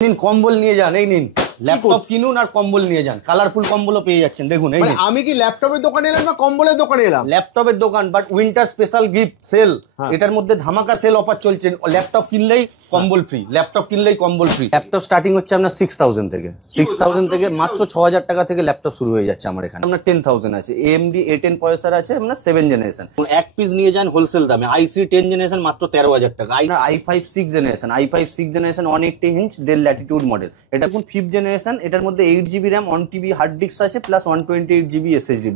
নিন কম্বল নিয়ে যান, এই নিন ল্যাপটপ কিনুন আর কম্বল নিয়ে যান, কালারফুল কম্বলও পেয়ে যাচ্ছেন। দেখুন এই আমি কি ল্যাপটপের দোকানে এলাম না কম্বলের দোকানে এলাম? ল্যাপটপের দোকান, but winter special gift sale, এটার মধ্যে ধামাকা সেল অফার চলছে। ল্যাপটপ কিনলেই কম্বল ফ্রি, ল্যাপটপ কিনলেই কম্বল ফ্রি। ল্যাপটপ স্টার্টিং হচ্ছে আপনার 6000 থেকে, 6000 থেকে মাত্র 6000 টাকা থেকে ল্যাপটপ শুরু হয়ে যাচ্ছে আমার এখানে। আপনার 10000 আছে, AMD A10 প্রসেসর আছে আপনার 7 জেনারেশন। এক পিস নিয়ে যান হোলসেল দামে, i3 10 জেনারেশন মাত্র 13000 টাকা। i5 6 generation, i5 6 generation 180 inch Dell Latitude model. এটা এখন 5th জেনারেশন, এটার মধ্যে 8GB RAM 1TB hard disk আছে plus 128GB SSD,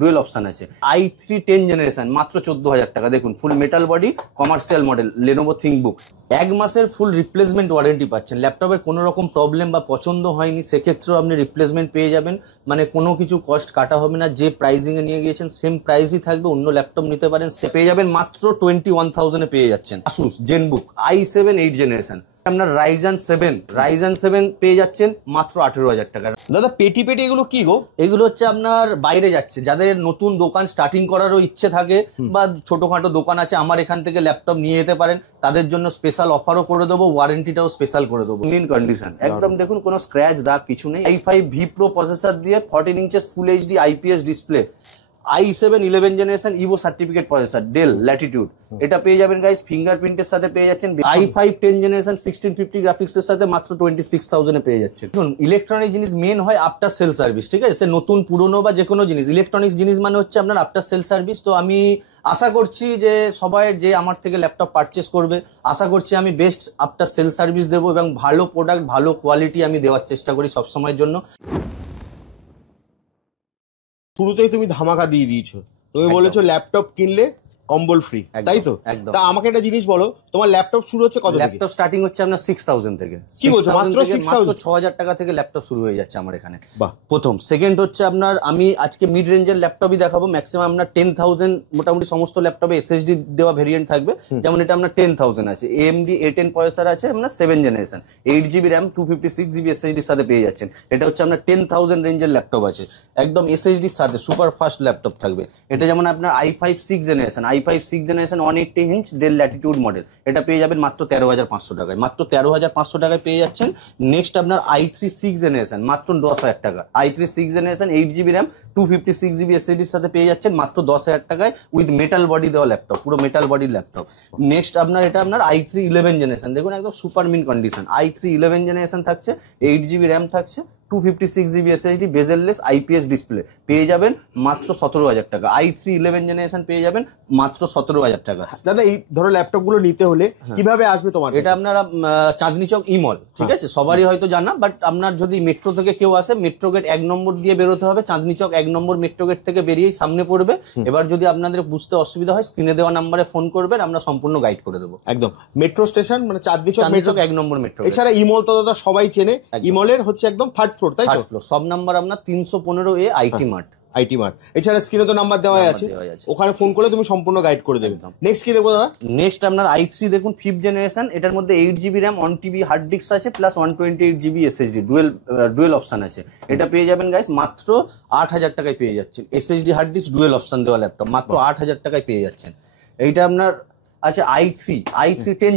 dual option আছে। i3 10 জেনারেশন মাত্র 14000 টাকা। দেখুন full metal body commercial model, Lenovo ThinkBook। 1 মাসের ফুল রিপ্লেসমেন্ট ওয়ারেন্টি পাচ্ছেন। ল্যাপটপের কোনো রকম প্রবলেম বা পছন্দ হয়নি সেক্ষেত্রেও আপনি রিপ্লেসমেন্ট পেয়ে যাবেন, মানে কোনো কিছু কস্ট কাটা হবে না। যে প্রাইসিং এ নিয়ে গিয়েছেন সেম প্রাইসই থাকবে, অন্য ল্যাপটপ নিতে পারেন, সে পেয়ে যাবেন মাত্র 21000 এ পেয়ে যাচ্ছেন। Asus ZenBook i7 8 জেনারেশন, আপনার রাইজেন 7 পেয়ে যাচ্ছেন মাত্র 18000 টাকা। দাদা পেটি এগুলো কি গো? এগুলো হচ্ছে আপনার বাইরে যাচ্ছে, যাদের নতুন দোকান স্টার্টিং করারও ইচ্ছে থাকে বা ছোটখাটো দোকান আছে, আমার এখান থেকে ল্যাপটপ নিয়ে যেতে পারেন, তাদের জন্য স্পেশাল অফারও করে দেবো, ওয়ারেন্টিটাও স্পেশাল করে দেবো। ইন কন্ডিশন একদম, দেখুন কোনো স্ক্র্যাচ দাগ কিছু নেই। i5 V Pro প্রসেসর দিয়ে 14 ইঞ্চেস ফুল HD IPS display, i7 11 generation Ivo certificate processor del Latitude, এটা পেয়ে যাবেন গাইস ফিঙ্গারপ্রিন্টের সাথে পেয়ে যাচ্ছেন। i5 10 জেনারেশন 1650 গ্রাফিক্সের সাথে মাত্র 26000 এ পেয়ে যাচ্ছেন। দেখুন ইলেকট্রনিক জিনিস মেন হয় আফটার সেল সার্ভিস, ঠিক আছে, সে নতুন পুরনো বা যে কোনো জিনিস, ইলেকট্রনিক্স জিনিস মানে হচ্ছে আপনার আফটার সেল সার্ভিস। তো আমি আশা করছি যে সবাই যে আমার থেকে ল্যাপটপ পারচেস করবে, আশা করছি আমি বেস্ট আফটার সেল সার্ভিস দেবো এবং ভালো প্রোডাক্ট ভালো কোয়ালিটি আমি দেওয়ার চেষ্টা করি সবসময়ের জন্য। শুরুতেই তুমি ধামাকা দিয়ে দিয়েছো, তুমি বলেছো ল্যাপটপ কিনলে কম্বল ফ্রি, তাই তো? তা আমাকে একটা জিনিস বলো, তোমার ল্যাপটপ শুরু হচ্ছে কত থেকে? ল্যাপটপ স্টার্টিং হচ্ছে আপনার 6000 থেকে। কি বলছো? মাত্র 6000 টাকা থেকে ল্যাপটপ শুরু হয়ে যাচ্ছে আমার এখানে। প্রথম। সেকেন্ড হচ্ছে আপনার, আমি আজকে মিড রেঞ্জের ল্যাপটপই দেখাবো। ম্যাক্সিমাম আপনার 10000 মোটামুটি সমস্ত ল্যাপটপে SSD দেওয়া ভেরিয়েন্ট থাকবে, যেমন এটা আপনার 10000 আছে, AMD A10 প্রসেসর আছে আপনার 7 generation, 8GB RAM 256GB SSD এর সাথে পেয়ে যাচ্ছেন। এটা হচ্ছে আপনার 10000 রেঞ্জের ল্যাপটপ আছে, একদম SSD এর সাথে সুপার ফাস্ট ল্যাপটপ থাকবে। এটা যেমন আপনার i5 6 generation, i5 6 generation 180 inch Dell Latitude model, এটা পেয়ে যাবেন মাত্র 13500 টাকায়, মাত্র 13500 টাকায় পেয়ে যাচ্ছেন। নেক্সট আপনার i3 6 জেনারেশন মাত্র 10000 টাকা, i3 6 generation 8GB RAM 256GB SSD এর সাথে পেয়ে যাচ্ছেন মাত্র 10000 টাকায় উইথ মেটাল বডি দেওয়া ল্যাপটপ, পুরো মেটাল বডি ল্যাপটপ। নেক্সট আপনার এটা আপনার i3 11 জেনারেশন, দেখুন একদম super mint condition, i3 11 generation থাকছে, 8GB RAM থাকছে, 256GB SSD bezel-less IPS display, পেয়ে যাবেন মাত্র 17000 টাকা। i3 11 জেনারেশন পেয়ে যাবেন মাত্র 17000 টাকা। দাদা এই ধরো ল্যাপটপ গুলো নিতে হলে কিভাবে আসবে তোমার? এটা আপনারা চাঁদনি চক ইমল, ঠিক আছে, সবারই হয়তো জানা, বাট আপনার যদি মেট্রো থেকে কেউ আসে, মেট্রো গেট 1 নম্বর দিয়ে বেরোতে হবে, চাঁদনি চক 1 নম্বর মেট্রো গেট থেকে বেরিয়েই সামনে পড়বে। এবার যদি আপনাদের বুঝতে অসুবিধা হয় স্ক্রিনে দেওয়া নাম্বারে ফোন করবেন, আমরা সম্পূর্ণ গাইড করে দেবো। একদম মেট্রো স্টেশন মানে চাঁদনি চক 1 নম্বর মেট্রো। এছাড়া ইমল তো দাদা সবাই চেনে, ইমলের হচ্ছে একদম 3rd ফ্লোর, তাই তো? সব নাম্বার আপনার 315A IT মার্ট। এছাড়া স্ক্রিনে তো নাম্বার দেওয়া আছে, ওখানে ফোন করলে তুমি সম্পূর্ণ গাইড করে দেবে। নেক্সট কি দেখবো দাদা? নেক্সট আপনার i3 দেখুন 5th জেনারেশন, এটার মধ্যে 8GB RAM 1TB hard disk আছে plus 128GB SSD, dual option আছে। এটা পেয়ে যাবেন গাইস মাত্র 8000 টাকায় পেয়ে যাচ্ছেন। SSD hard disc dual option দেওয়া ল্যাপটপ মাত্র 8000 টাকায় পেয়ে যাচ্ছেন। এইটা আপনার আচ্ছা i3 10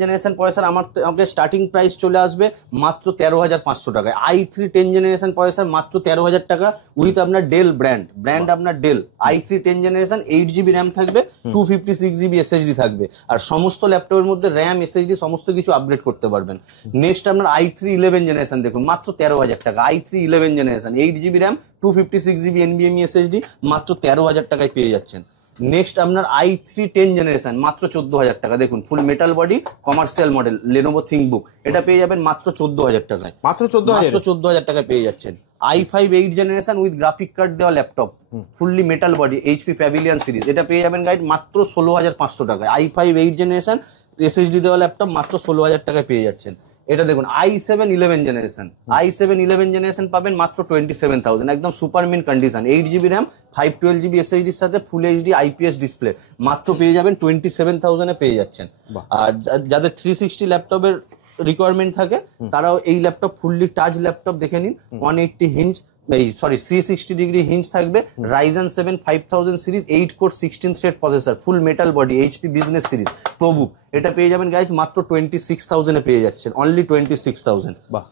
জেনারেশন প্রসেসর আমাকে স্টার্টিং প্রাইস চলে আসবে মাত্র 13500 টাকায়। i3 10 জেনারেশন প্রসেসর মাত্র 13000 টাকা উইথ আপনার ডেল ব্র্যান্ড আপনার Dell. i3 10 generation 8GB RAM থাকবে, 256GB SSD থাকবে, আর সমস্ত ল্যাপটপের মধ্যে RAM SSD সমস্ত কিছু আপগ্রেড করতে পারবেন। নেক্সট আপনার i3 11 জেনারেশন দেখুন মাত্র 13000 টাকা, i3 11 generation 8GB RAM 256GB NVMe SSD মাত্র 13000 টাকায় পেয়ে যাচ্ছেন। নেক্সট আপনার i3 10 জেনারেশন মাত্র 14000 টাকা, দেখুন full metal body commercial model Lenovo ThinkBook, এটা পেয়ে যাবেন মাত্র 14000 টাকায়, মাত্র 14000 টাকায় পেয়ে যাচ্ছেন। i5 8 generation with graphic card দেওয়া laptop fully metal body HP Pavilion series, এটা পেয়ে যাবেন গাইড মাত্র 16500 টাকায়। i5 8 জেনারেশন SSD দেওয়া ল্যাপটপ মাত্র 16000 টাকায় পেয়ে যাচ্ছেন। এটা দেখুন i7 11 জেনারেশন পাবেন মাত্র 27000, একদম super mint condition, 8GB RAM 512GB SSD এর সাথে ফুল HD IPS ডিসপ্লে, মাত্র পেয়ে যাবেন 27000 এ পেয়ে যাচ্ছেন। আর যাদের 360 ল্যাপটপের রিকোয়ারমেন্ট থাকে তারাও এই ল্যাপটপ ফুললি টাচ ল্যাপটপ দেখে নিন, 180 ইঞ্চ এই সরি 360 ডিগ্রি হিঞ্জ থাকবে, Ryzen 7 5000 series 8 core 16 thread processor, ফুল metal body, HP business series ProBook, এটা পেয়ে যাবেন গাইস মাত্র 26,000 এ পেয়ে যাচ্ছেন, অনলি 26,000। বাহ।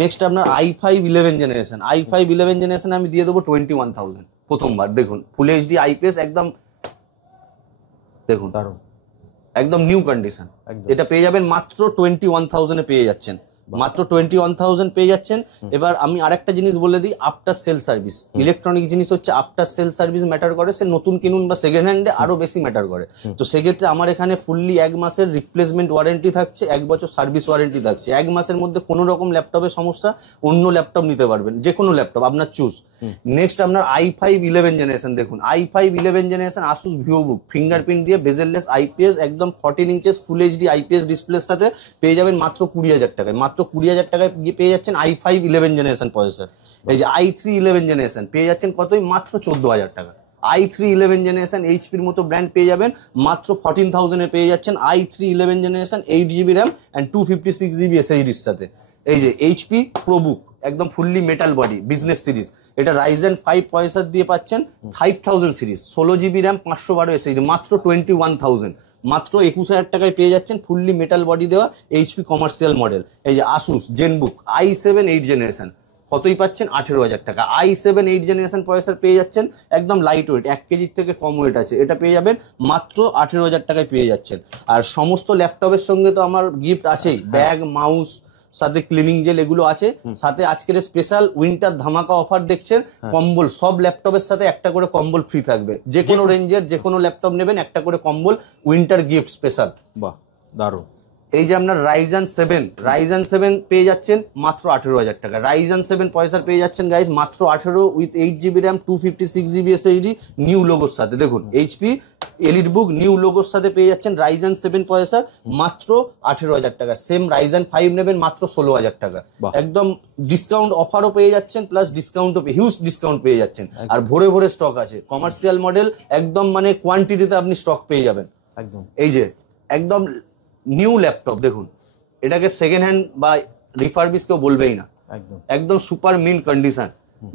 নেক্সট আপনার i5 11 জেনারেশন, i5 11 জেনারেশন আমি দিয়ে দেবো 21,000 প্রথমবার। দেখুন ফুল এইচডি আইপিএস একদম, দেখুন দারুণ, একদম নিউ কন্ডিশন, একদম। এটা পেয়ে যাবেন মাত্র 21,000 এ পেয়ে যাচ্ছেন, মাত্র 21,000 পেয়ে যাচ্ছেন। এবার আমি আরেকটা জিনিস বলে দিই, আফটার সেল সার্ভিস, ইলেকট্রনিক জিনিস হচ্ছে আফটার সেল সার্ভিস ম্যাটার করে, সে নতুন কিনুন বা সেকেন্ড হ্যান্ডে আরো বেশি ম্যাটার করে। তো সেক্ষেত্রে আমার এখানে ফুললি 1 মাসের রিপ্লেসমেন্ট ওয়ারেন্টি থাকছে, 1 বছর সার্ভিস ওয়ারেন্টি থাকছে। 1 মাসের মধ্যে কোনো রকম ল্যাপটপের সমস্যা অন্য ল্যাপটপ নিতে পারবেন, যে কোনো ল্যাপটপ আপনার চুজ। নেক্সট আপনার i5 11 জেনারেশন, দেখুন i5 11 generation Asus VivoBook, fingerprint দিয়ে বেজেললেস আইপিএস, একদম 14 ইঞ্চেস ফুল এইচডি আইপিএস ডিসপ্লের সাথে পেয়ে যাবেন মাত্র 20,000 টাকায়, মাত্র 20,000 টাকায় পেয়ে যাচ্ছেন i5 11 জেনারেশন প্রসেসর। এই যে i3 11 জেনারেশন পেয়ে যাচ্ছেন কতই, মাত্র 14,000 টাকা। i3 11 জেনারেশন এইচপির মতো ব্র্যান্ড পেয়ে যাবেন মাত্র 14,000 এ পেয়ে যাচ্ছেন i3 11 generation 8GB RAM and 256GB এসএসডির সাথে। এই যে এইচপি প্রবুক একদম fully metal body business series, এটা Ryzen 5 প্রসেসর দিয়ে পাচ্ছেন 5000 সিরিজ, 16GB র্যাম 512 এসএসডি, মাত্র 21,000, মাত্র 21,000 টাকায় পেয়ে যাচ্ছেন ফুললি মেটাল বডি দেওয়া এইচপি কমার্শিয়াল মডেল। এই যে আসুস জেনবুক i7 8 জেনারেশন কতই পাচ্ছেন, 18,000 টাকা। i7 8 জেনারেশন প্রসেসর পেয়ে যাচ্ছেন একদম লাইট ওয়েট, 1 কেজির থেকে কম ওয়েট আছে, এটা পেয়ে যাবেন মাত্র 18,000 টাকায় পেয়ে যাচ্ছেন। আর সমস্ত ল্যাপটপের সঙ্গে তো আমার গিফট আছেই, ব্যাগ, মাউস, সাথে ক্লিনিং জেল এগুলো আছে, সাথে আজকের স্পেশাল উইন্টার ধামাকা অফার দেখছেন, কম্বল, সব ল্যাপটপের সাথে একটা করে কম্বল ফ্রি থাকবে, যে কোনো রেঞ্জের যে কোনো ল্যাপটপ নেবেন একটা করে কম্বল উইন্টার গিফট স্পেশাল। বাহ, দারুণ। এই যে আপনার Ryzen 7 পেয়ে যাচ্ছেন মাত্র 18,000 টাকা, Ryzen 7 প্রসেসর পেয়ে যাচ্ছেন গাইস মাত্র 18 with 8GB RAM 256GB SSD new লোগোর সাথে। দেখুন এইচপি এলিটবুক নিউ লোগোর সাথে পেয়ে যাচ্ছেন Ryzen 7 প্রসেসর মাত্র 18,000 টাকা। সেম Ryzen 5 নেবেন মাত্র 16,000 টাকা, একদম ডিসকাউন্ট অফারও পেয়ে যাচ্ছেন, প্লাস ডিসকাউন্টও হিউজ ডিসকাউন্ট পেয়ে যাচ্ছেন, আর ভরে ভরে স্টক আছে, কমার্শিয়াল মডেল একদম, মানে কোয়ান্টিটিতে আপনি স্টক পেয়ে যাবেন একদম। এই যে একদম নিউ ল্যাপটপ, দেখুন এটাকে সেকেন্ড হ্যান্ড বা রিফারবিশ কেউ বলবেই না, একদম সুপার মিন কন্ডিশন।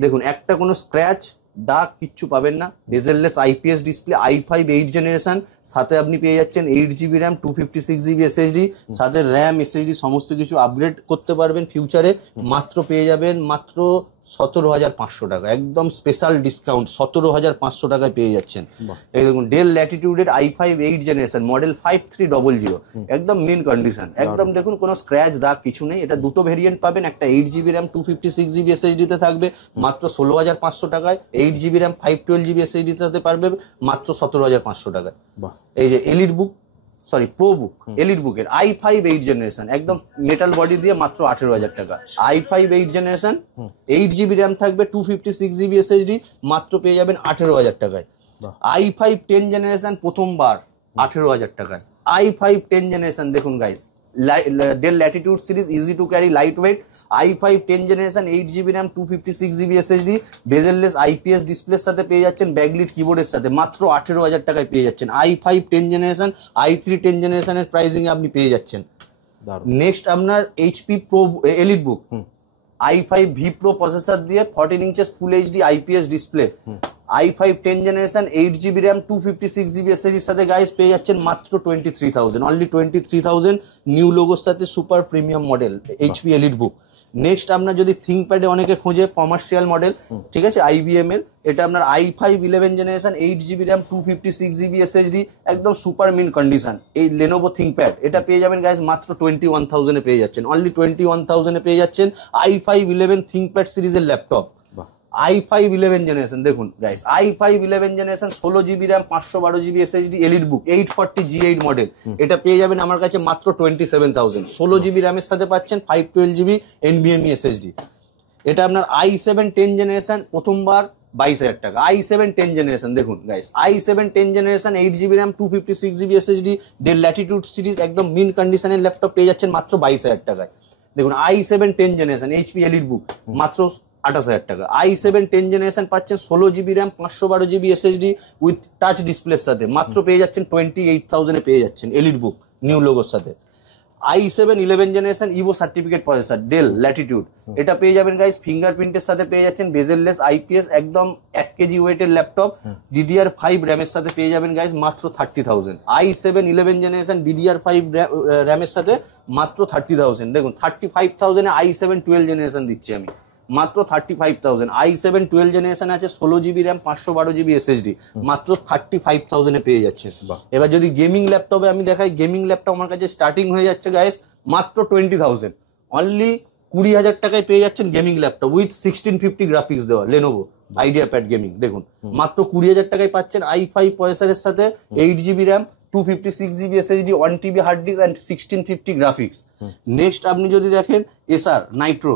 দেখুন একটা কোনো স্ক্র্যাচ দাগ কিচ্ছু পাবেন না, bezel-less IPS display, i5 8 generation, সাথে আপনি পেয়ে যাচ্ছেন 8GB র্যাম 256GB এসএসডি, সাথে র্যাম এসএসডি সমস্ত কিছু আপগ্রেড করতে পারবেন ফিউচারে, মাত্র পেয়ে যাবেন মাত্র 17,500 টাকা, একদম স্পেশাল ডিসকাউন্ট 17,500 টাকায় পেয়ে যাচ্ছেন। এই দেখুন ডেল ল্যাটিটিউডের i5 8 জেনারেশন মডেল 5300, একদম মিন কন্ডিশন, একদম দেখুন কোনো স্ক্র্যাচ দাগ কিছু নেই। এটা দুটো ভেরিয়েন্ট পাবেন, একটা 8GB র্যাম 256GB এসএসডি তে থাকবে মাত্র 16,500 টাকায়, 8GB র্যাম 512GB এসএসডি তে পারবে মাত্র 17,500 টাকায়। এই যে এলিটবুক সরি প্রোবুক এলিটবুকের i5 8 জেনারেশন একদম মেটাল বডি দিয়ে মাত্র 18,000 টাকা, i5 8 জেনারেশন 8GB র্যাম থাকবে 256GB এসএসডি, মাত্র পেয়ে যাবেন 18,000 টাকায়। i5 10 জেনারেশন প্রথমবার 18,000 টাকায়, i5 10 জেনারেশন দেখুন guys, del Latitude series easy to carry light weight, i5 10 generation 8GB RAM 256GB SSD, bezel-less IPS ডিসপ্লের সাথে পেয়ে যাচ্ছেন, ব্যাকলিট কিবোর্ডের সাথে মাত্র 18,000 টাকায় পেয়ে যাচ্ছেন। i5 10 জেনারেশন i3 10 জেনারেশনের প্রাইসিং আপনি পেয়ে যাচ্ছেন। নেক্সট আপনার HP pro EliteBook i5 V pro processor দিয়ে 14 inches full HD IPS display, i5 10 generation 8GB RAM 256GB এসএসডির সাথে গাইস পেয়ে যাচ্ছেন মাত্র 23,000, অনলি 23,000 নিউ লোগোর সাথে super premium model HP EliteBook. Next আপনার যদি থিঙ্কপ্যাডে অনেকে খোঁজে কমার্শিয়াল মডেল, ঠিক আছে, IBM এর, এটা আপনার i5 11 generation 8GB RAM 256GB SSD একদম সুপার মিন কন্ডিশন, এই লেনোভো থিঙ্কপ্যাড এটা পেয়ে যাবেন গাইস মাত্র 21,000 এ পেয়ে যাচ্ছেন, অনলি 21,000 এ পেয়ে যাচ্ছেন i5 11 থিঙ্কপ্যাড সিরিজের ল্যাপটপ। i5 11 জেনারেশন দেখুন guys, i5 11 generation 16GB RAM 512GB SSD EliteBook 840 G8 model, এটা পেয়ে যাবেন আমার কাছে মাত্র 27,000, 16GB র্যামের সাথে পাচ্ছেন 512GB NVMe এসএসডি। এটা আপনার i7 10 জেনারেশন প্রথমবার 22,000 টাকা, i7 10 জেনারেশন দেখুন guys, i7 10 generation 8GB RAM 256GB SSD del Latitude series একদম মিন কন্ডিশনের ল্যাপটপ পেয়ে যাচ্ছেন মাত্র 22,000 টাকায়। দেখুন i7 10 জেনারেশন এইচপি এলিটবুক মাত্র 28,000 টাকা, i7 10 জেনারেশন পাচ্ছেন 16GB RAM 512GB SSD with touch ডিসপ্লের সাথে মাত্র পেয়ে যাচ্ছেন 28,000 এ পেয়ে যাচ্ছেন এলিটবুক নিউ লোগোর সাথে। i7 11 generation Ivo certificate processor del Latitude, এটা পেয়ে যাবেন গাইস ফিঙ্গারপ্রিন্টের সাথে পেয়ে যাচ্ছেন, বেজেললেস আইপিএস, একদম 1 কেজি ওয়েটের ল্যাপটপ, DDR5 র্যামের সাথে পেয়ে যাবেন গাইস মাত্র 30,000। i7 11 জেনারেশন DDR5 র্যামের সাথে মাত্র 30,000। দেখুন 35,000 এ i7 12 জেনারেশন দিচ্ছি আমি মাত্র 35,000। i7 12 জেনারেশন আছে, 16 GB র্যাম, 512 GB SSD, মাত্র 35,000 এ পেয়ে যাচ্ছে। এবার যদি গেমিং ল্যাপটপে আমি দেখাই, গেমিং ল্যাপটপ আমার কাছে স্টার্টিং হয়ে যাচ্ছে গাইস মাত্র 20,000, অনলি 20,000 টাকায় পেয়ে যাচ্ছেন গেমিং ল্যাপটপ উইথ 1650 গ্রাফিক্স দেওয়া লেনোভো আইডিয়া প্যাড গেমিং। দেখুন মাত্র 20,000 টাকায় পাচ্ছেন i5 প্রসেসরের সাথে 8 GB RAM, 256 GB SSD, 1 TB hard disk and 1650 graphics. Next আপনি যদি দেখেন এসার নাইট্রো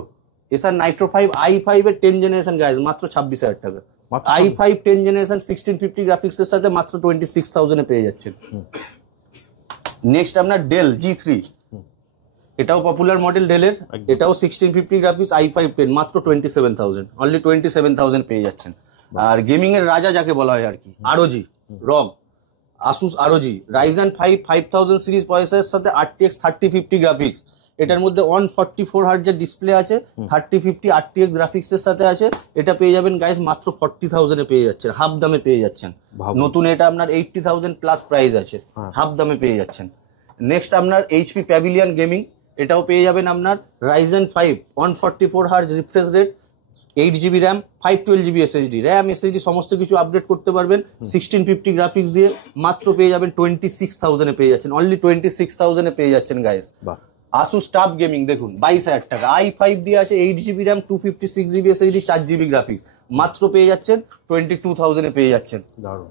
5 i5 এর 10 জেনারেশন গাইস মাত্র 26,000 টাকা। i5 10 জেনারেশন 1650 গ্রাফিক্স এর সাথে মাত্র 26,000 এ পেয়ে যাচ্ছেন। নেক্সট আপনার ডেল G3, এটাও পপুলার মডেল ডেলের, এটাও 1650 গ্রাফিক্স, i5 10 মাত্র 27,000, অনলি 27,000 পেয়ে যাচ্ছেন। আর গেমিং এর রাজা যাকে বলা হয় আর কি, ROG ROG, Asus ROG Ryzen 5 5000 series প্রসেসরের সাথে RTX 3050 গ্রাফিক্স, এটার মধ্যে 144 হার্টজের ডিসপ্লে আছে, 3050 RTX গ্রাফিক্স এর সাথে আছে, এটা পেয়ে যাবেন গাইস মাত্র 40,000 এ পেয়ে যাচ্ছেন, হাফ দামে পেয়ে যাচ্ছেন। নতুন এটা আপনার 80,000 প্লাস প্রাইস আছে, হাফ দামে পেয়ে যাচ্ছেন। নেক্সট আপনার HP প্যাভিলিয়ন গেমিং, এটাও পেয়ে যাবেন আপনার Ryzen 5 144 hertz refresh rate, 8 GB RAM, 512 GB SSD, RAM SSD সমস্ত কিছু আপডেট করতে পারবেন, 1650 গ্রাফিক্স দিয়ে মাত্র পেয়ে যাবেন 26,000 এ পেয়ে যাচ্ছেন, অনলি 26,000 এ পেয়ে যাচ্ছেন গাইস। Asus TUF গেমিং দেখুন 22,000 টাকা, i5 দিয়ে আছে, 8 GB RAM, 256 GB SSD, 4 GB graphics, মাত্র পেয়ে যাচ্ছেন 22,000 এ পেয়ে যাচ্ছেন। দারুণ।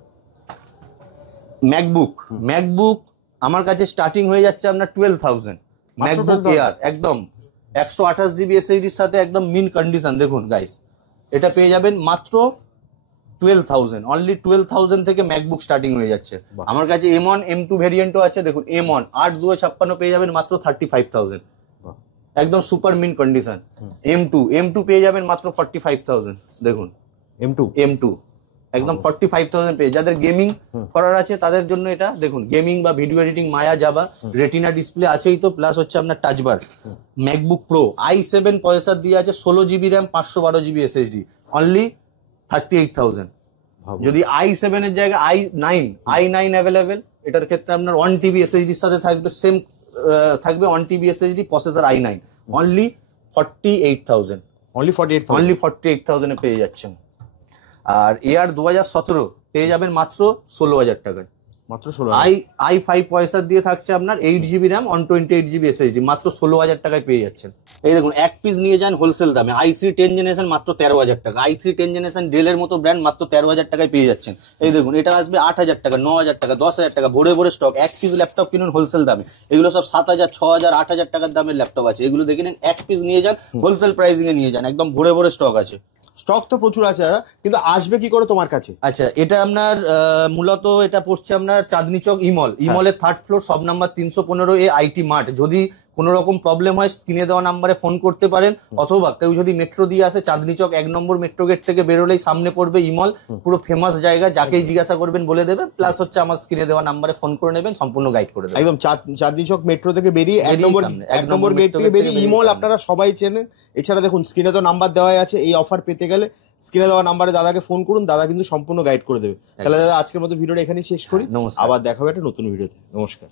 ম্যাকবুক আমার কাছে স্টার্টিং হয়ে যাচ্ছে আপনার 12,000, ম্যাকবুক এয়ার একদম 128 GB SSD এর সাথে একদম মিন কন্ডিশন। দেখুন গাইস এটা পেয়ে যাবেন মাত্র 12,000, অনলি 12,000 থেকে ম্যাকবুক স্টার্টিং হয়ে যাচ্ছে। আমার কাছে M1 M2 ভেরিয়েন্টও আছে, দেখুন M1 8/256 পেয়ে যাবেন মাত্র 35,000, একদম সুপার মিন কন্ডিশন। M2 পেয়ে যাবেন মাত্র 45,000, দেখুন M2 একদম 45,000 পেয়ে, যাদের গেমিং করার আছে তাদের জন্য এটা দেখুন, গেমিং বা ভিডিও এডিটিং মায়া যাবা, রেটিনা ডিসপ্লে আছেই তো, প্লাস হচ্ছে আপনার টাচ বার। ম্যাকবুক প্রো i7 প্রসেসর দিয়ে আছে, 16 GB RAM, 512 GB SSD, only 38,000। যদি i7 এর জায়গায় i9 অ্যাভেলেবেল, এটার ক্ষেত্রে আপনার 1 TB SSD এর সাথে থাকবে, সেম থাকবে 1 TB SSD processor i9, only 48,000, only 48,000 এ পেয়ে যাচ্ছেন। আর এয়ার 2017 পেয়ে যাবেন মাত্র 16,000 টাকায়, মাত্র 16,000। i5 প্রসেসর দিয়ে থাকছে আপনার 8 GB র্যাম, 128 GB SSD, মাত্র 16,000 টাকায় পেয়ে যাচ্ছেন। এই দেখুন এক পিস নিয়ে যান হোলসেল দামে, i3 10 জেনারেশন মাত্র 13,000 টাকা, i3 10 জেনারেশন ডেলের মতো ব্র্যান্ড মাত্র 13,000 টাকায় পেয়ে যাচ্ছেন। এই দেখুন এটা আসবে 8,000 টাকা, 9,000 টাকা, 10,000 টাকা, ভরে ভরে স্টক। এক পিস ল্যাপটপ কিনুন হোলসেল দামে, এগুলো সব 7,000 6,000 8,000 টাকার দামের ল্যাপটপ আছে, এগুলো দেখে নেন, এক পিস নিয়ে যান হোলসেল প্রাইসিং এ নিয়ে যান, একদম ভরে ভরে স্টক আছে। স্টক তো প্রচুর আছে দাদা, কিন্তু আসবে কি করে তোমার কাছে? আচ্ছা এটা আপনার মূলত এটা পড়ছে আপনার চাঁদনি চক ইমলের 3rd ফ্লোর, সব নাম্বার 315 এ IT মার্ট। যদি কোনো রকম প্রবলেম হয় স্ক্রিনে দেওয়া নাম্বারে ফোন করতে পারেন, অথবা কেউ যদি মেট্রো দিয়ে আসে চাঁদনি চক 1 নম্বর মেট্রো গেট থেকে বেরোলেই সামনে পড়বে ইমল, পুরো ফেমাস জায়গা, যাকেই জিজ্ঞাসা করবেন বলে দেবে, প্লাস হচ্ছে আমার স্ক্রিনে দেওয়া নাম্বারে ফোন করে নেবেন, সম্পূর্ণ গাইড করে দেবে। একদম চাঁদনি চক মেট্রো থেকে বেরিয়ে 1 নম্বর গেট থেকে বেরিয়ে ইমল আপনারা সবাই চেনেন। এছাড়া দেখুন স্ক্রিনে তো নাম্বার দেওয়া আছে, এই অফার পেতে গেলে স্ক্রিনে দেওয়া নাম্বারে দাদাকে ফোন করুন, দাদা কিন্তু সম্পূর্ণ গাইড করে দেবে। তাহলে দাদা আজকের মতো ভিডিওটা এখানেই শেষ করি, আবার দেখা হবে একটা নতুন ভিডিওতে। নমস্কার।